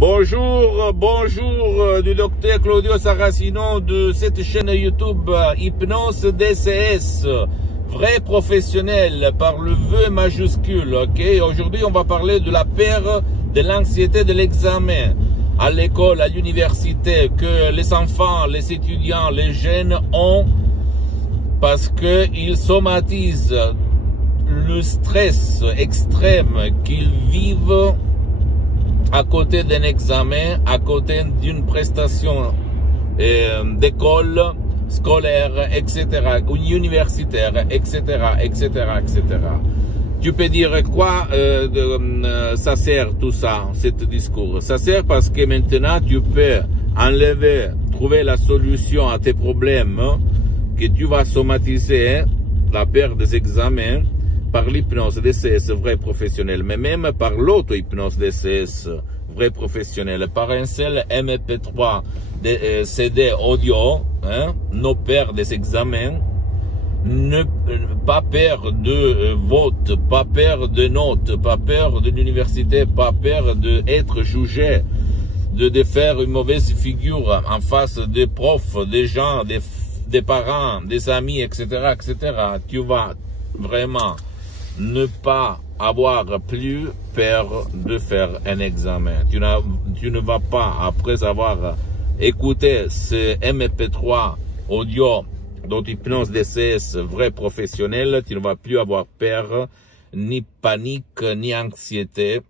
Bonjour du docteur Claudio Saracino de cette chaîne YouTube Hypnose DCS, vrai professionnel par le V majuscule, ok? Aujourd'hui, on va parler de la peur de l'anxiété de l'examen à l'école, à l'université, que les enfants, les étudiants, les jeunes ont parce qu'ils somatisent le stress extrême qu'ils vivent à côté d'un examen, à côté d'une prestation d'école scolaire, etc., universitaire, etc., etc., etc. Tu peux dire quoi ça sert tout ça, ce discours? Ça sert parce que maintenant tu peux enlever, trouver la solution à tes problèmes que tu vas somatiser, la peur des examens, par l'hypnose DCS vrai professionnel, mais même par l'auto-hypnose DCS vrai professionnel, par un seul MP3 de CD audio, nos peurs des examens, pas peur de vote, pas peur de notes, pas peur de l'université, pas peur d'être jugé, de faire une mauvaise figure en face des profs, des gens, des parents, des amis, etc., etc. Tu vas vraiment ne pas avoir plus peur de faire un examen. Tu ne vas pas, après avoir écouté ce MP3 audio d'auto-hypnose DCS vrai professionnel, tu ne vas plus avoir peur, ni panique, ni anxiété,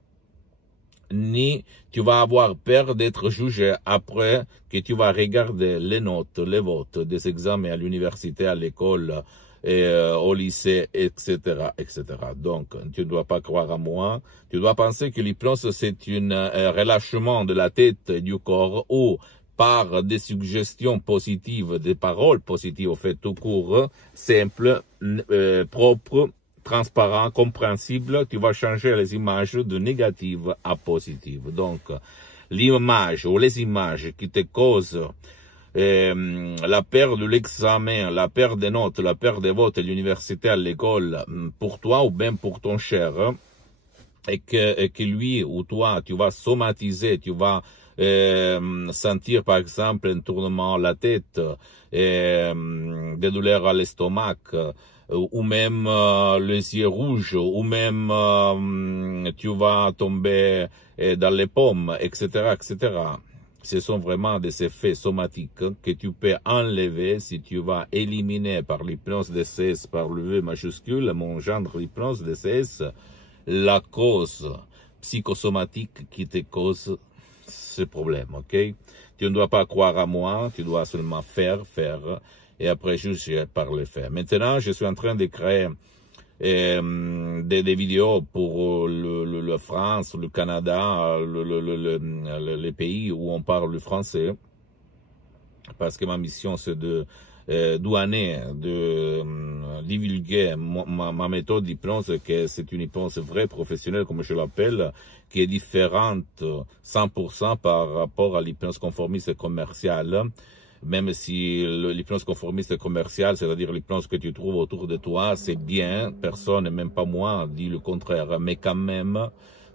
ni tu vas avoir peur d'être jugé après que tu vas regarder les notes, les votes des examens à l'université, à l'école, au lycée, etc., etc. Donc, tu ne dois pas croire à moi. Tu dois penser que l'hypnose, c'est un relâchement de la tête et du corps ou par des suggestions positives, des paroles positives, au fait, tout court, simple, propre, transparent, compréhensible, tu vas changer les images de négatives à positives. Donc, l'image ou les images qui te causent la peur de l'examen, la peur des notes, la peur des votes à l'université, à l'école, pour toi ou bien pour ton cher, et que lui ou toi, tu vas somatiser, tu vas sentir par exemple un tournement à la tête, des douleurs à l'estomac, ou même les yeux rouges, ou même tu vas tomber dans les pommes, etc., etc. Ce sont vraiment des effets somatiques que tu peux enlever si tu vas éliminer par l'hypnose DCS, par le V majuscule, mon genre l'hypnose DCS, la cause psychosomatique qui te cause ce problème, ok? Tu ne dois pas croire à moi, tu dois seulement faire, et après juger par les faits. Maintenant, je suis en train de créer des vidéos pour la France, le Canada, les pays où on parle le français, parce que ma mission c'est de douaner, de divulguer ma méthode d'hypnose, que c'est une hypnose vraie professionnelle, comme je l'appelle, qui est différente 100% par rapport à l'hypnose conformiste commerciale. Même si l'hypnose conformiste commerciale, c'est-à-dire l'hypnose que tu trouves autour de toi, c'est bien, personne, même pas moi, dit le contraire. Mais quand même,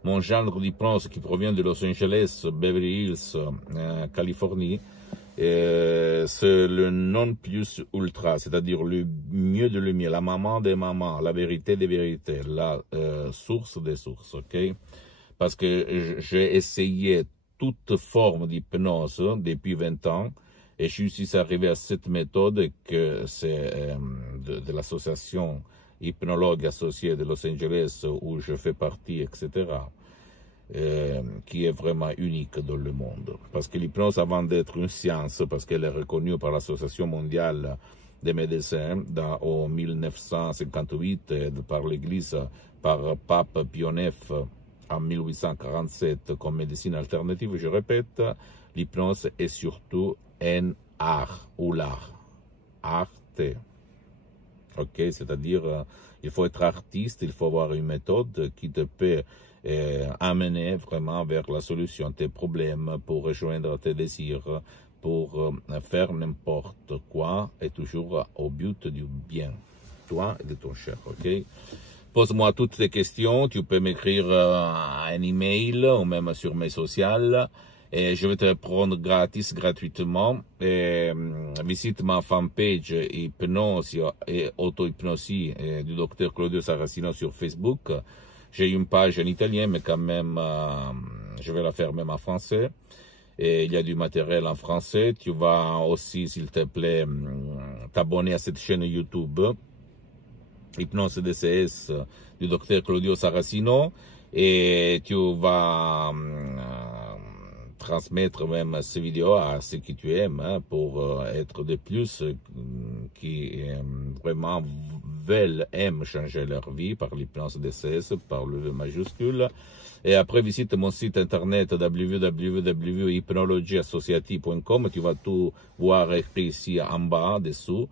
mon genre d'hypnose qui provient de Los Angeles, Beverly Hills, Californie, c'est le non plus ultra, c'est-à-dire le mieux de le mieux, la maman des mamans, la vérité des vérités, la source des sources, ok? Parce que j'ai essayé toute forme d'hypnose depuis 20 ans, et je suis arrivé à cette méthode que c'est de l'association hypnologue associée de Los Angeles où je fais partie, etc., qui est vraiment unique dans le monde. Parce que l'hypnose, avant d'être une science, parce qu'elle est reconnue par l'Association mondiale des médecins en 1958, par l'Église, par Pape Pie IX en 1847 comme médecine alternative, je répète, l'hypnose est surtout un art ou l'art, arte, ok, c'est-à-dire il faut être artiste, il faut avoir une méthode qui te peut amener vraiment vers la solution de tes problèmes, pour rejoindre tes désirs, pour faire n'importe quoi et toujours au but du bien, toi et de ton cher, ok? Pose-moi toutes tes questions, tu peux m'écrire un email ou même sur mes sociaux. Et je vais te répondre gratuitement. Et, visite ma fanpage Hypnose et Auto-Hypnosie du docteur Claudio Saracino sur Facebook. J'ai une page en italien, mais quand même, je vais la faire même en français. Et il y a du matériel en français. Tu vas aussi, s'il te plaît, t'abonner à cette chaîne YouTube, Hypnose DCS du docteur Claudio Saracino. Et tu vas transmettre même ces vidéos à ceux que tu aimes, hein, pour être de plus qui vraiment aiment changer leur vie par l'hypnose DCS, par le V majuscule. Et après, visite mon site internet www.hypnologieassociative.com. Tu vas tout voir écrit ici en bas, dessous.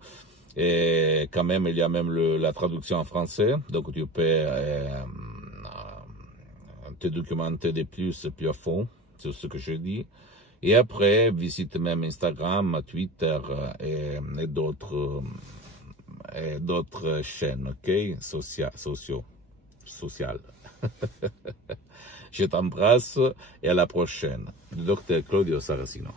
Et quand même, il y a même la traduction en français. Donc, tu peux te documenter de plus à fond sur ce que je dis. Et après, visite même Instagram, Twitter et d'autres chaînes, ok, sociales. Je t'embrasse et à la prochaine. Le docteur Claudio Saracino.